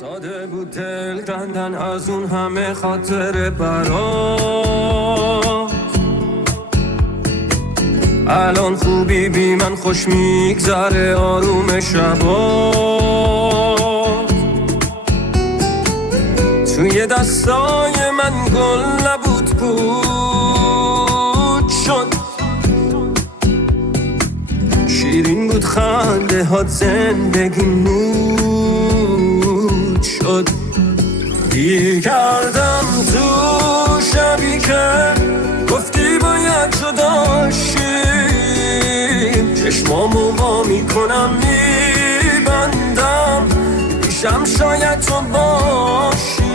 ساده بود دل کندن از اون همه خاطر برات. الان خوبی بی من خوش میگذره آروم شبات. توی دستای من گل نبود پود شد، شیرین بود خنده هات زندگی نود شد. گیر کردم تو شبی که گفتی باید جدا شیم، چشمامو وا میکنم میبندم پیشم شاید تو باشی.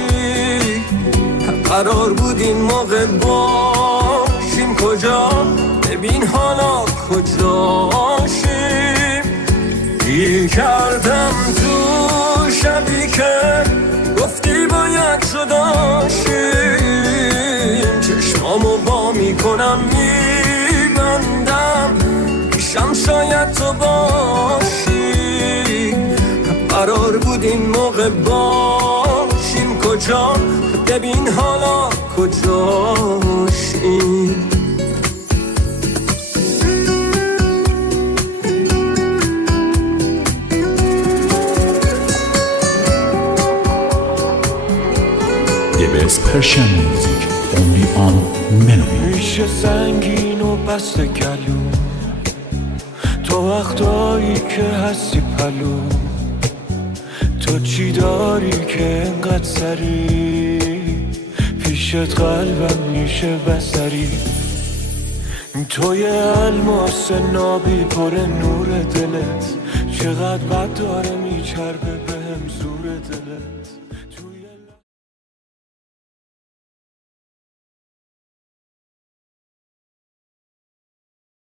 قرار بود این موقع باشیم کجا، ببین حالا کجاشیم. گیر کردم تو شبی که گفتی باید جدا شیم، چشمامو وا میکنم میبندم پیشم شاید تو باشی. قرار بود این موقع باشیم کجا، ببین حالا کجاشیم. DBS Persian Music only on Melody. میشه سنگین و بست گلو تو وقتایی که هستی پلو. تو چی داری که انقدر سری پیشت قلبم میشه بسری. توی الماس نابی پر نور دلت، چقدر بد داره میچربه بهم زور دلت.